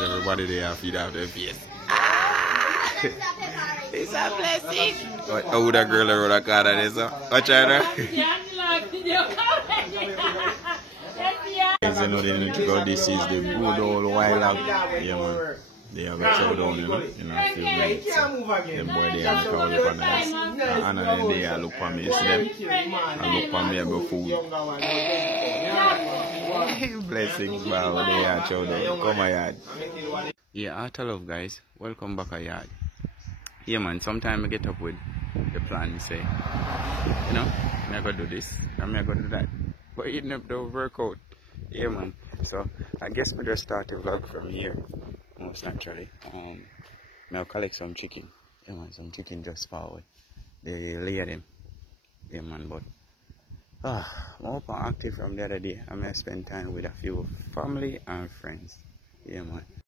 guys, everybody there feed out their face. It's a blessing. How would a girl around a car that is? Watch out. Guys, you know they need to go. This is the good old wild out. Yeah, man. They have a chow down, you know, in a few minutes. Them boy, they have a cow look on us. And then they look for me, see them. And look for me about food. Blessings, wow, they are chow down. Come a yard. Yeah, Art of Love, guys. Welcome back a yard. Yeah, man, sometimes I get up with the plan, say, you know, I'm going to do this, I'm going to do that. But it never work out. Yeah, man. So, I guess we just start the vlog from here. Most naturally. I'll collect some chicken. Yeah, man, some chicken just forward. They layer them. Yeah, man, but I'm up and active from the other day. I'm going to spend time with a few family and friends. Yeah, man.